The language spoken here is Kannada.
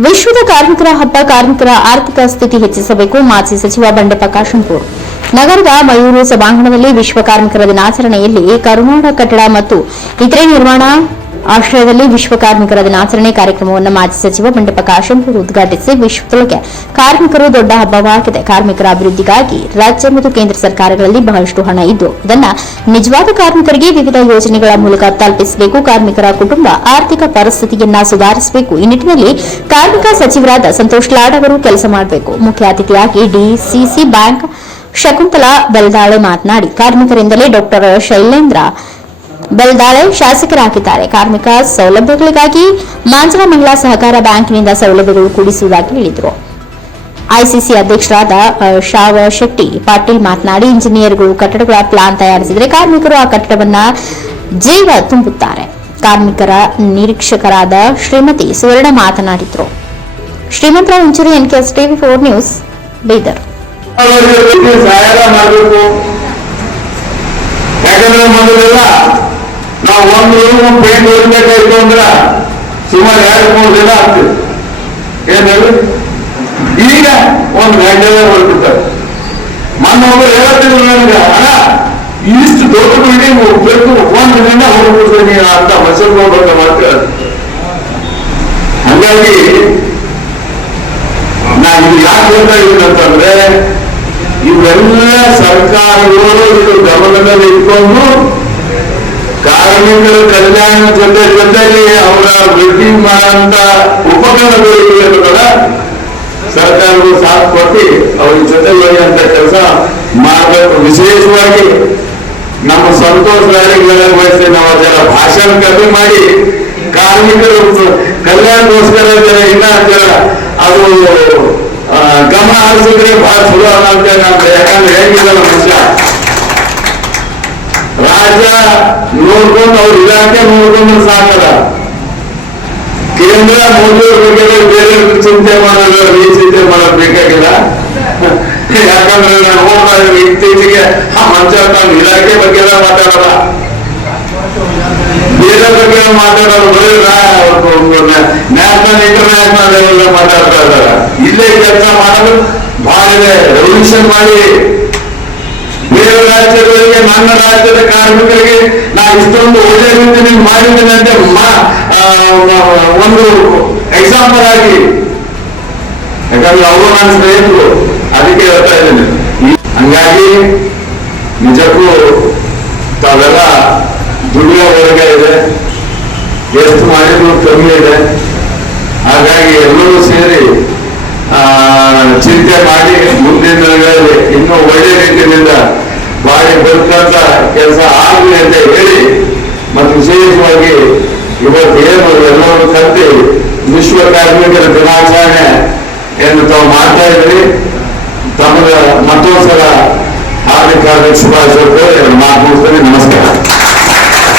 ವಿಶ್ವದ ಕಾರ್ಮಿಕರ ಹಬ್ಬ, ಕಾರ್ಮಿಕರ ಆರ್ಥಿಕ ಸ್ಥಿತಿ ಹೆಚ್ಚಿಸಬೇಕು. ಮಾಜಿ ಸಚಿವ ಬಂಡೆಪ್ಪ ಕಾಶಂಪೂರ್. ನಗರದ ಮಯೂರು ಸಭಾಂಗಣದಲ್ಲಿ ವಿಶ್ವ ಕಾರ್ಮಿಕರ ದಿನಾಚರಣೆಯಲ್ಲಿ ಕರುನಾಡ ಕಟ್ಟಡ ಮತ್ತು ಇತರೆ ನಿರ್ಮಾಣ ಆಶ್ರಯದಲ್ಲಿ ವಿಶ್ವ ಕಾರ್ಮಿಕರ ದಿನಾಚರಣೆ ಕಾರ್ಯಕ್ರಮವನ್ನು ಮಾಜಿ ಸಚಿವ ಬಂಡೆಪ್ಪ ಕಾಶಂಪೂರ್ ಉದ್ಘಾಟಿಸಿ ವಿಶ್ವದೊಳಗೆ. ಕಾರ್ಮಿಕರು ದೊಡ್ಡ ಹಬ್ಬವಾಗಿದೆ. ಕಾರ್ಮಿಕರ ಅಭಿವೃದ್ಧಿಗಾಗಿ ರಾಜ್ಯ ಮತ್ತು ಕೇಂದ್ರ ಸರ್ಕಾರಗಳಲ್ಲಿ ಬಹಳಷ್ಟು ಹಣ ಇದ್ದು, ಇದನ್ನು ನಿಜವಾದ ಕಾರ್ಮಿಕರಿಗೆ ವಿವಿಧ ಯೋಜನೆಗಳ ಮೂಲಕ ತಲುಪಿಸಬೇಕು. ಕಾರ್ಮಿಕರ ಕುಟುಂಬ ಆರ್ಥಿಕ ಪರಿಸ್ಥಿತಿಯನ್ನ ಸುಧಾರಿಸಬೇಕು. ಈ ನಿಟ್ಟಿನಲ್ಲಿ ಕಾರ್ಮಿಕ ಸಚಿವರಾದ ಸಂತೋಷ್ ಲಾಡ್ ಅವರು ಕೆಲಸ ಮಾಡಬೇಕು. ಮುಖ್ಯ ಅತಿಥಿಯಾಗಿ ಡಿಸಿಸಿ ಬ್ಯಾಂಕ್ ಶಕುಂತಲಾ ಬೆಲ್ದಾಳೆ ಮಾತನಾಡಿ, ಕಾರ್ಮಿಕರಿಂದಲೇ ಡಾಕ್ಟರ್ ಶೈಲೇಂದ್ರ ಬೆಲ್ದಾಳೆ ಶಾಸಕರಾಗಿದ್ದಾರೆ. ಕಾರ್ಮಿಕ ಸೌಲಭ್ಯಗಳಿಗಾಗಿ ಮಾಂಜರ ಮಹಿಳಾ ಸಹಕಾರ ಬ್ಯಾಂಕ್ನಿಂದ ಸೌಲಭ್ಯಗಳು ಕೂಡಿಸುವುದಾಗಿ ಹೇಳಿದರು. ಐಸಿಸಿ ಅಧ್ಯಕ್ಷರಾದ ಶಾವ ಶೆಟ್ಟಿ ಪಾಟೀಲ್ ಮಾತನಾಡಿ, ಇಂಜಿನಿಯರ್ಗಳು ಕಟ್ಟಡಗಳ ಪ್ಲಾನ್ ತಯಾರಿಸಿದರೆ ಕಾರ್ಮಿಕರು ಆ ಕಟ್ಟಡವನ್ನ ಜೀವ ತುಂಬುತ್ತಾರೆ. ಕಾರ್ಮಿಕರ ನಿರೀಕ್ಷಕರಾದ ಶ್ರೀಮತಿ ಸುವರ್ಣ ಮಾತನಾಡಿದರು. Shrimantrao Inchuri NKS TV four news, Bidar. ನಾವು ಒಂದು ರೂಮ್ ಪೇಂಟ್ ಹೊಡಿಬೇಕಾಯ್ತು ಅಂದ್ರೆ ಸುಮಾರು ಎರಡು, ಮೂರು ದಿನ ಆಗ್ತದೆ. ಏನ್ ಈಗ ಒಂದು ಗಂಟೆಲೆ ಹೊರಬಿಡ್ತಾರೆ ಮೊನ್ನೆ ಒಬ್ಬರು ಹೇಳ್ತಿದ್ರು ನನಗೆ, ಅಣ್ಣ ಇಷ್ಟು ದೊಡ್ಡ ಬಿಲ್ಡಿಂಗ್ ಹೋಗ್ಬೇಕು ಒಂದು ದಿನ ಹೋಗ್ಬಿಡ್ತೀನಿ ಅಂತ ಮೈಸೂರು ಹೋಗ್ಬೇಕು ಮಾಡ್ತಾರೆ ಹಂಗಾಗಿ ನಾನು ಯಾಕೆ ಹೇಳ್ತಾ ಇದ್ದೀನಿ ಅಂತಂದ್ರೆ, ಇವೆಲ್ಲ ಸರ್ಕಾರಗಳು ಇದು ಗಮನದಲ್ಲಿ ಇಟ್ಕೊಂಡು ಕಾರ್ಮಿಕರ ಕಲ್ಯಾಣ ಜೊತೆ ಜೊತೆಗೆ ಅವರ ವೃದ್ಧಿ ಮಾಡುವಂತ ಉಪಕರಣಗಳು ಕೂಡ ಸರ್ಕಾರವು ಸಾಥ್ ಕೊಟ್ಟು ಅವ್ರ ಜೊತೆ ಅಂತ ಕೆಲಸ ಮಾಡಬೇಕು. ವಿಶೇಷವಾಗಿ ನಮ್ಮ ಸಂತೋಷ ವಹಿಸಿ ನಾವು ಅದರ ಭಾಷಣ ಕಮ್ಮಿ ಮಾಡಿ ಕಾರ್ಮಿಕರು ಕಲ್ಯಾಣಕ್ಕೋಸ್ಕರ ಇನ್ನ ಅದು ಗಮನ ಹರಿಸಿದ್ರೆ ಬಹಳ ಚಲೋ ಅನ್ನಂತ ನಮ್ಗೆ ಯಾಕಂದ್ರೆ ಹೇಗಿಲ್ಲ ಮನುಷ್ಯ. ರಾಜ್ಯ ನೋಡ್ಕೊಂಡು ಅವ್ರ ಇಲಾಖೆ ನೋಡ್ಕೊಂಡು ಸಾಕಲ್ಲ. ಕೇಂದ್ರ ಮೋದಿ ಬಗ್ಗೆ ಬೇರೆ ಚಿಂತೆ ಮಾಡೋದು ಈ ಚಿಂತೆ ಮಾಡೋದು ಬೇಕಾಗಿಲ್ಲ. ಯಾಕಂದ್ರೆ ನಾನು ಹೋಗ್ತಾ ಇತ್ತೀಚೆಗೆ ಆ ಮಂಚ ತಾನು ಇಲಾಖೆ ಬಗ್ಗೆ ಎಲ್ಲ ಮಾತಾಡಲ್ಲ. ಬೇರೆ ಬಗ್ಗೆ ಮಾತಾಡೋದು ಬರೀ ನ್ಯಾಷನಲ್ ಇಂಟರ್ನ್ಯಾಷನಲ್ ಲೆವೆಲ್ ಮಾತಾಡ್ತಾ ಇದ್ದಾರೆ. ಇಲ್ಲೇ ಕೆಲಸ ಮಾಡೋದು ಬಹಳ ಇದೆ. ರೆವಲ್ಯೂಷನ್ ಮಾಡಿ ಬೇರೆ ರಾಜ್ಯಗಳಿಗೆ ನನ್ನ ರಾಜ್ಯದ ಕಾರ್ಮಿಕರಿಗೆ ನಾ ಇಷ್ಟೊಂದು ಒಳ್ಳೆ ರೀತಿಯಲ್ಲಿ ಮಾಡಿದ್ದೇನೆ ಅಂತ ಒಂದು ಎಕ್ಸಾಂಪಲ್ ಆಗಿ, ಯಾಕಂದ್ರೆ ಅವರು ನನ್ನ ಸ್ನೇಹಿತರು, ಅದಕ್ಕೆ ಹೇಳ್ತಾ ಇದ್ದೇನೆ. ಹಂಗಾಗಿ ನಿಜಕ್ಕೂ ತಾವೆಲ್ಲ ದುಡಿಯೋ ವರ್ಗ ಇದೆ ಎಷ್ಟು ಮಾಡಿದ್ರು ಕಮ್ಮಿ ಇದೆ. ಹಾಗಾಗಿ ಎಲ್ಲರೂ ಸೇರಿ ಚಿಂತೆ ಮಾಡಿ ಮುಂದಿನ ದಿನಗಳಲ್ಲಿ ಇನ್ನೂ ಒಳ್ಳೆ ರೀತಿಯಿಂದ ಬಾಳಿ ಬದುಕಂತ ಕೆಲಸ ಆಗಲಿ ಅಂತ ಹೇಳಿ ಮತ್ತು ವಿಶೇಷವಾಗಿ ಇವತ್ತು ಏನು ಎಲ್ಲರೂ ಕರೆದು ವಿಶ್ವ ಕಾರ್ಮಿಕರ ದಿನಾಚರಣೆ ಎಂದು ತಾವು ಮಾಡ್ತಾ ಇದ್ರಿ ತಮಗೆ ಮತ್ತೊಂದ್ಸಲ ಹಾರ್ದಿಕ ಶುಭಾಶಯ ಮಾತು ನಮಸ್ಕಾರ.